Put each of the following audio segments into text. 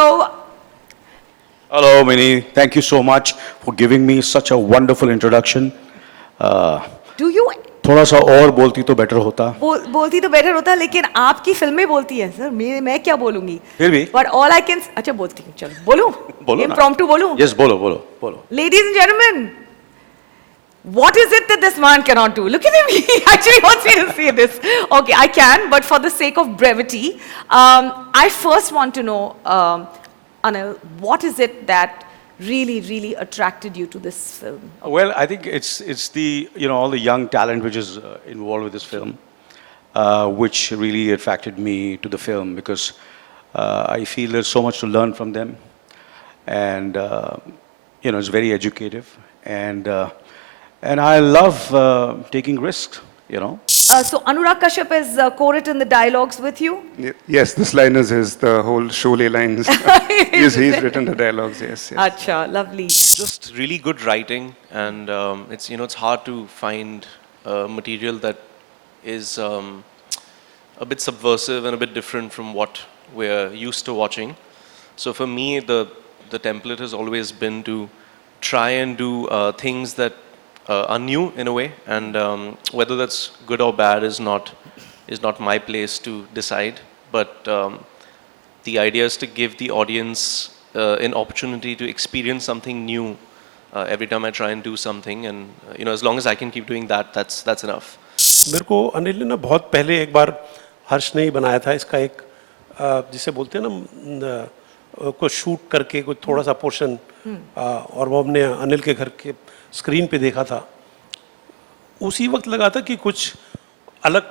Hello. Hello, Mini. Thank you so much for giving me such a wonderful introduction. Do you थोड़ा सा और बोलती तो better होता. बोलती तो बेटर होता, लेकिन आपकी फिल्में बोलती है सर, मैं क्या बोलूंगी. फिर भी. But all I can, अच्छा बोलती हूँ, चलो बोलूं. बोलो ना. Impromptu बोलूं. Yes, बोलो. Ladies and gentlemen, what is it that this man cannot do? Look at him. He actually wants me to say this. Okay, I can, but for the sake of brevity, I first want to know, Anil, what is it that really attracted you to this film? Well, I think it's the all the young talent which is involved with this film, which really attracted me to the film because I feel there's so much to learn from them, and it's very educative, and I love taking risks. So Anurag Kashyap has co-written the dialogues with you? Yes, this line is his, the whole Sholay lines. he's written the dialogues, yes. Acha, lovely. Just really good writing, and it's hard to find material that is a bit subversive and a bit different from what we're used to watching. So for me, the template has always been to try and do things that are new in a way, and whether that's good or bad is not my place to decide. But the idea is to give the audience an opportunity to experience something new every time I try and do something, and as long as I can keep doing that, that's enough. मेरे को अनिल ने ना बहुत पहले एक बार हर्ष ने ही बनाया था इसका एक जिसे बोलते हैं ना को शूट करके कुछ थोड़ा सा पोर्शन और वो हमने अनिल के घर के स्क्रीन पे देखा था. उसी वक्त लगा था कि कुछ अलग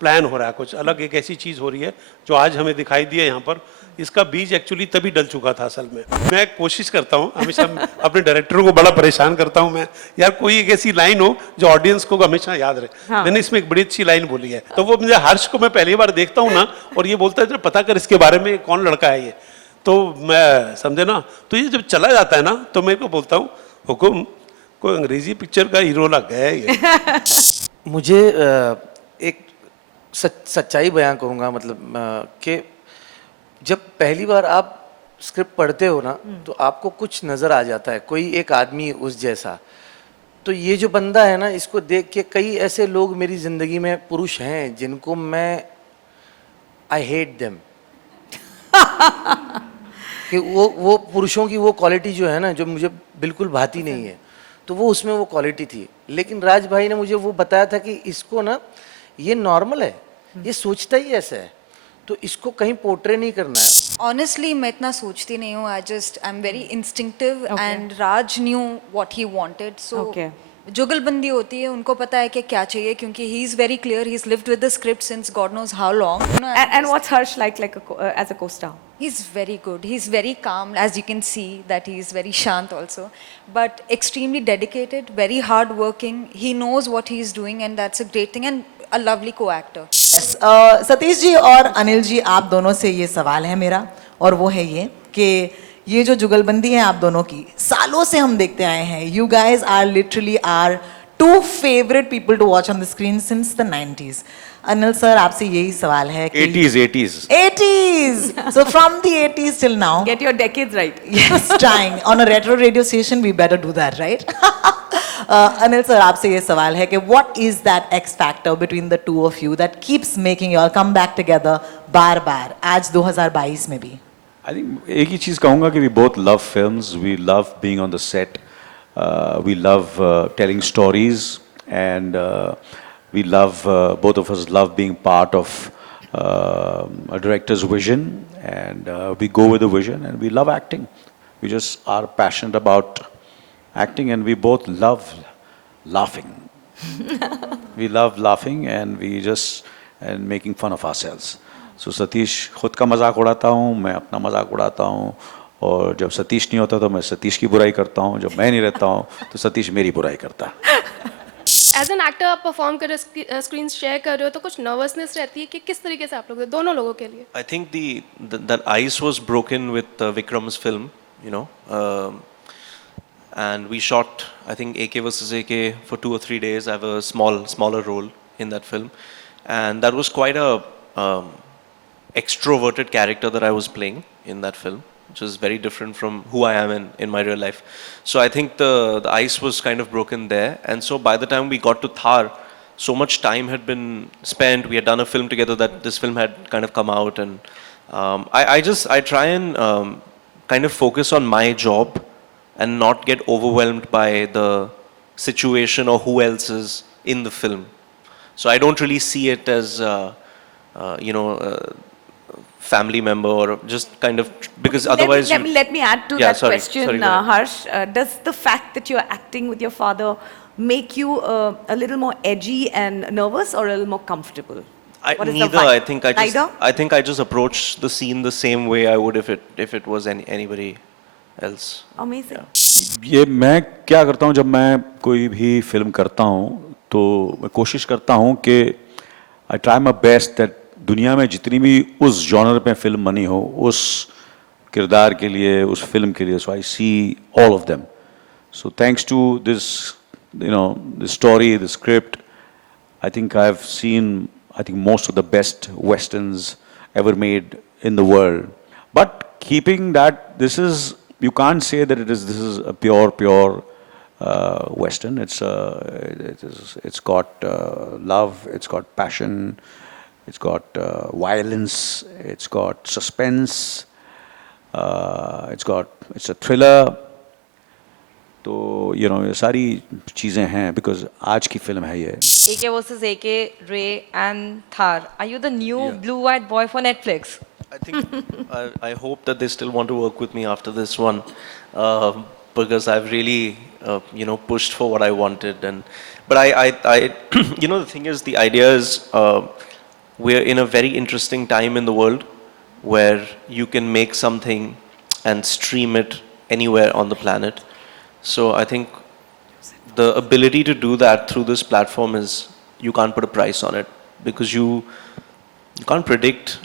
प्लान हो रहा है, कुछ अलग एक ऐसी चीज़ हो रही है जो आज हमें दिखाई दी है यहाँ पर. इसका बीज एक्चुअली तभी डल चुका था असल में. मैं कोशिश करता हूँ हमेशा अपने डायरेक्टरों को बड़ा परेशान करता हूँ मैं, यार कोई एक ऐसी लाइन हो जो ऑडियंस को हमेशा याद रहे. हाँ. मैंने इसमें एक बड़ी अच्छी लाइन बोली है, तो वो मुझे हर्ष को मैं पहली बार देखता हूँ ना और ये बोलता है पता कर इसके बारे में कौन लड़का है ये, तो मैं समझे ना, तो ये जब चला जाता है ना तो मैं को बोलता हूँ हुकुम कोई अंग्रेजी पिक्चर का हीरो लग गया है ये. मुझे एक सच्चाई बयां करूंगा, मतलब कि जब पहली बार आप स्क्रिप्ट पढ़ते हो ना तो आपको कुछ नज़र आ जाता है, कोई एक आदमी उस जैसा. तो ये जो बंदा है ना, इसको देख के कई ऐसे लोग मेरी ज़िंदगी में पुरुष हैं जिनको मैं आई हेट देम कि वो पुरुषों की वो क्वालिटी जो है ना जो मुझे बिल्कुल भाती नहीं है, तो वो उसमें वो क्वालिटी थी. लेकिन राज भाई ने मुझे वो बताया था कि इसको ना ये नॉर्मल है, ये सोचता ही ऐसा है, तो इसको कहीं पोर्ट्रे नहीं करना है. Honestly, मैं इतना सोचती नहीं हूँ. I'm very instinctive, and Raj knew what he wanted. So जुगलबंदी होती है, उनको पता है कि क्या चाहिए, क्योंकि he is very clear. He's lived with the script since God knows how long. And what's Harsh like as a co-star? He's very good. He's very calm, as you can see that he is very shant also, but extremely dedicated, very hard working. He knows what he is doing, and that's a great thing, and a lovely co-actor. Satish ji और अनिल जी, आप दोनों से ये सवाल है मेरा, और वो है ये कि ये जो जुगलबंदी है आप दोनों की सालों से हम देखते आए हैं. You guys are literally our two favourite people to watch on the screen since the 90s. Anil sir, आपसे यही सवाल है कि 80s. So from the 80s till now. Get your decades right. Yes, trying. On a retro radio station, we better do that, right? Anil sir, आपसे ये सवाल है कि what is that X factor between the two of you that keeps making you all come back together बार-बार आज 2022 में भी? I think एक ही चीज़ कहूँगा कि we both love films, we love being on the set, we love telling stories, and we love both of us love being part of a director's vision, and we go with the vision, and we love acting. We just are passionate about acting, and we both love laughing. We love laughing, and we just and making fun of ourselves. So Satish खुद का मजाक उड़ाता हूँ, मैं अपना मजाक उड़ाता हूँ, और जब सतीश नहीं होता तो मैं सतीश की बुराई करता हूँ, जब मैं नहीं रहता हूँ तो सतीश मेरी बुराई करता है. एज एन एक्टर आप परफॉर्म कर रहे हो, स्क्रीन शेयर कर रहे हो, तो कुछ नर्वसनेस रहती है कि किस तरीके से आप लोग दोनों लोगों के लिए? I think that ice was broken with Vikram's film, and we shot, I think, AK versus AK for 2 or 3 days. I have a smaller role in that film, and that was quite a extroverted character that I was playing in that film. which is very different from who I am in my real life. So I think the ice was kind of broken there. And so by the time we got to Thar, so much time had been spent. We had done a film together that this film had kind of come out. And I try and kind of focus on my job and not get overwhelmed by the situation or who else is in the film. So I don't really see it as, family member or just kind of, because otherwise. Let me add to Yeah, that sorry, question, sorry, go ahead. Harsh. Does the fact that you're acting with your father make you a little more edgy and nervous or a little more comfortable? What is the Neither. vibe? I think I just approach the scene the same way I would if it was anybody else. Amazing. ये मैं क्या करता हूँ जब मैं कोई भी film करता हूँ तो मैं कोशिश करता हूँ कि I try my best that दुनिया में जितनी भी उस जॉनर पे फिल्म बनी हो उस किरदार के लिए उस फिल्म के लिए so I see all of them so thanks to this the story the script I think I have seen I think most of the best westerns ever made in the world. But keeping that, you can't say that this is a pure western. It's got love, it's got passion, it's got violence, it's got suspense, it's a thriller. तो ये सारी चीज़ें हैं because आज की film है ये AK versus AK, Ray and Thar. Are you the new blue-eyed boy for Netflix? I think I hope that they still want to work with me after this one, because I've really pushed for what I wanted. But I the thing is, the idea is we're in a very interesting time in the world where you can make something and stream it anywhere on the planet. So I think the ability to do that through this platform is, you can't put a price on it, because you can't predict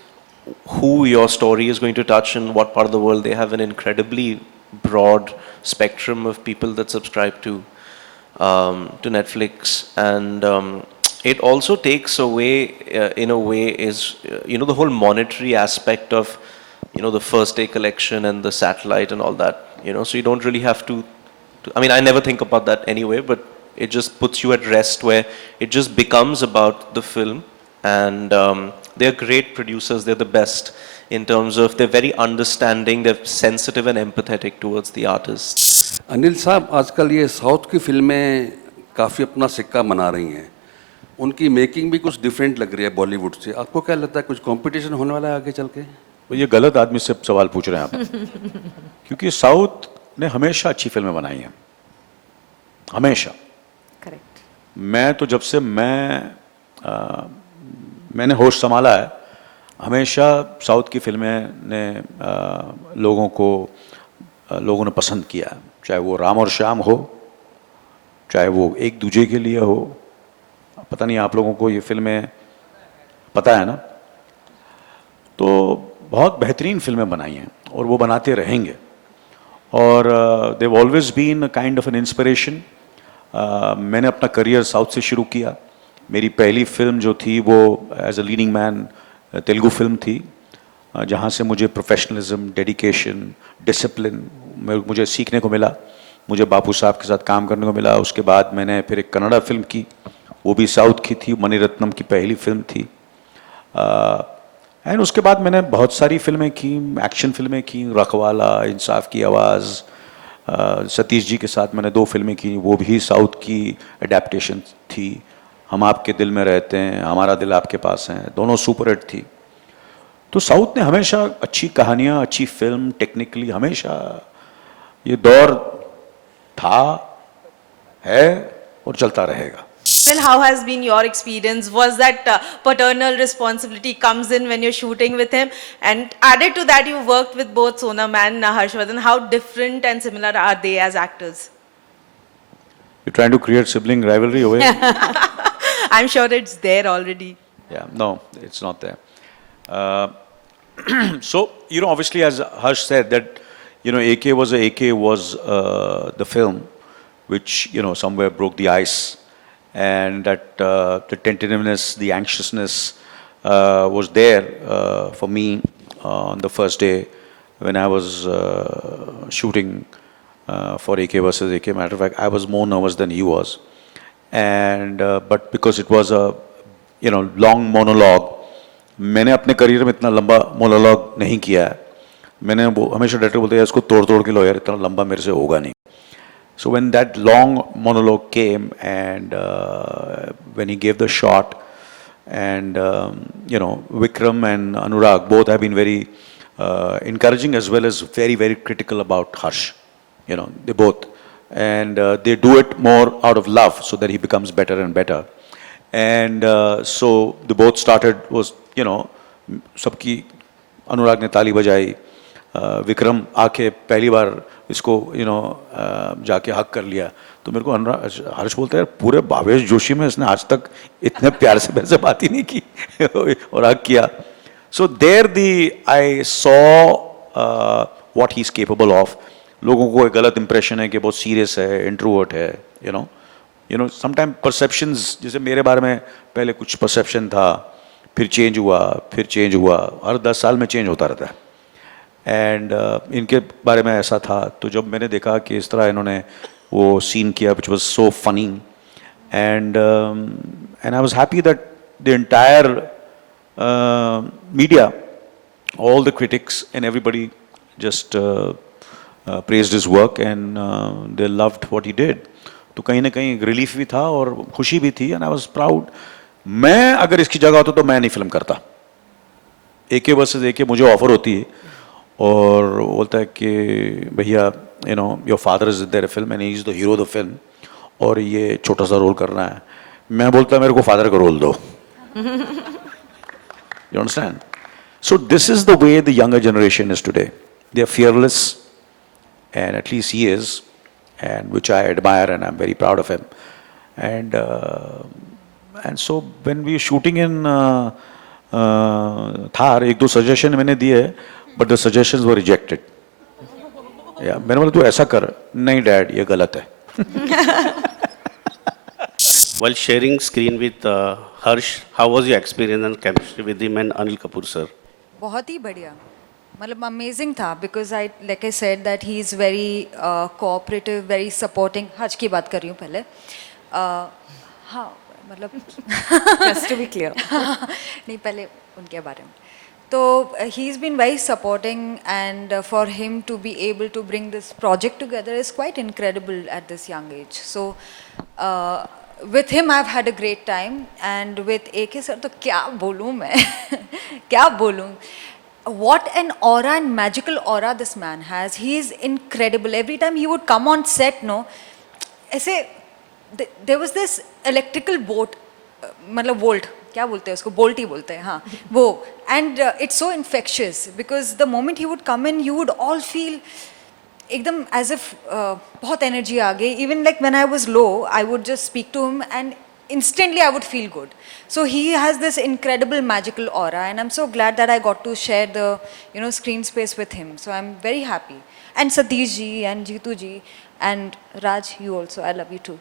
who your story is going to touch in what part of the world. They have an incredibly broad spectrum of people that subscribe to Netflix, and it also takes away, in a way, is the whole monetary aspect of the first day collection and the satellite and all that. So you don't really have to. I mean, I never think about that anyway, but it just puts you at rest, where it just becomes about the film. And they're great producers. They're the best in terms of, they're very understanding, they're sensitive and empathetic towards the artists. Anil साहब, आजकल ये south की फिल्में काफ़ी अपना सिक्का बना रही हैं. उनकी मेकिंग भी कुछ डिफरेंट लग रही है बॉलीवुड से. आपको क्या लगता है, कुछ कंपटीशन होने वाला है आगे चल के? ये गलत आदमी से सवाल पूछ रहे हैं आप क्योंकि साउथ ने हमेशा अच्छी फिल्में बनाई हैं, हमेशा. Correct. मैं तो जब से मैंने होश संभाला है, हमेशा साउथ की फिल्में ने लोगों ने पसंद किया, चाहे वो राम और श्याम हो, चाहे वो एक दूजे के लिए हो. पता नहीं आप लोगों को ये फिल्में पता है ना. तो बहुत बेहतरीन फिल्में बनाई हैं और वो बनाते रहेंगे. और they've always been a kind of an inspiration. मैंने अपना करियर साउथ से शुरू किया. मेरी पहली फिल्म जो थी वो as a leading man Telugu film थी, जहाँ से मुझे प्रोफेशनलिज्म, डेडिकेशन, डिसिप्लिन मुझे सीखने को मिला. मुझे बापू साहब के साथ काम करने को मिला. उसके बाद मैंने फिर एक कन्नड़ा फिल्म की, वो भी साउथ की थी, मणिरत्नम की पहली फिल्म थी. एंड उसके बाद मैंने बहुत सारी फिल्में की, एक्शन फिल्में की, रखवाला, इंसाफ की आवाज़. सतीश जी के साथ मैंने 2 फिल्में की, वो भी साउथ की एडेप्टेशन थी. हम आपके दिल में रहते हैं, हमारा दिल आपके पास है, दोनों सुपर हिट थी. तो साउथ ने हमेशा अच्छी कहानियाँ, अच्छी फिल्म, टेक्निकली हमेशा ये दौर था, है और चलता रहेगा. Well, how has been your experience? Was that paternal responsibility comes in when you're shooting with him? And added to that, you worked with both Sonam and Harshvardhan. How different and similar are they as actors? You're trying to create sibling rivalry over here? I'm sure it's there already. Yeah, no, it's not there. So, obviously, as Harsh said, that, AK was the film which, somewhere broke the ice. And that the tentativeness, the anxiousness was there for me on the first day when I was shooting for AK versus AK. Matter of fact, I was more nervous than he was, and but because it was a long monologue, मैंने अपने career में इतना लंबा monologue नहीं किया है. मैंने हमेशा डायरेक्टर बोलते हैं इसको तोड़ तोड़ के लो यार, इतना लंबा मेरे से होगा नहीं. So when that long monologue came and when he gave the shot, and Vikram and Anurag both have been very encouraging as well as very, very critical about Harsh. They both. And they do it more out of love so that he becomes better and better. And so they both started, सबकी अनुराग ने ताली बजाई, विक्रम आके पहली बार इसको जाके हक कर लिया. तो मेरे को हर्ष बोलता है यार पूरे भावेश जोशी में इसने आज तक इतने प्यार से मेरे से बात ही नहीं की और हक किया. So there I saw what he is capable of. लोगों को एक गलत इंप्रेशन है कि बहुत सीरियस है, इंट्रोवर्ट है. समटाइम परसेप्शंस, जैसे मेरे बारे में पहले कुछ परसेप्शन था, फिर चेंज हुआ, हर 10 साल में चेंज होता रहता है. एंड इनके बारे में ऐसा था. तो जब मैंने देखा कि इस तरह इन्होंने वो सीन किया which was so funny, and I was happy that the entire media, all the critics and everybody just praised his work, and they loved what he did. तो कहीं ना कहीं रिलीफ भी था और खुशी भी थी, and I was proud. मैं अगर इसकी जगह होता तो मैं नहीं फिल्म करता. AK वर्सेस AK मुझे ऑफर होती है और बोलता है कि भैया your father is there film and he is the hero of the film और ये छोटा सा रोल करना है. मैं बोलता मेरे को फादर का रोल दो. You understand? So this is the way the younger generation is today. They are fearless, and at least he is, and which I admire, and I'm very proud of him. And so when we were shooting in Thar, एक दो suggestion मैंने दिए, but the suggestions were rejected. Yeah, मैंने बोला तू ऐसा कर. नहीं डैड, ये गलत है. While sharing screen with Harsh, how was your experience and chemistry with him and Anil Kapoor sir? बहुत ही बढ़िया, मतलब अमेजिंग था. Because I like I said that he is very cooperative, very supporting. हज की बात कर रही हूँ पहले. हाँ मतलब Just to be clear. नहीं, पहले उनके बारे में. तो he is been very supporting, and for him to be able to bring this project together is quite incredible at this young age. So with him I've had a great time, and with AK sir तो क्या बोलूँ मैं क्या बोलूँ. What an aura and magical aura this man has. He is incredible. Every time he would come on set, no, ऐसे there was this electrical bolt, मतलब volt, क्या बोलते हैं उसको, बोल्ट ही बोलते हैं, हाँ वो. And it's so infectious because the moment he would come in, you would all feel एकदम as if बहुत energy आ गई. Even like when I was low, I would just speak to him and instantly I would feel good. So he has this incredible magical aura, and I'm so glad that I got to share the screen space with him. So I'm very happy. And Satish ji and Jeetu ji and Raj, you also, I love you too.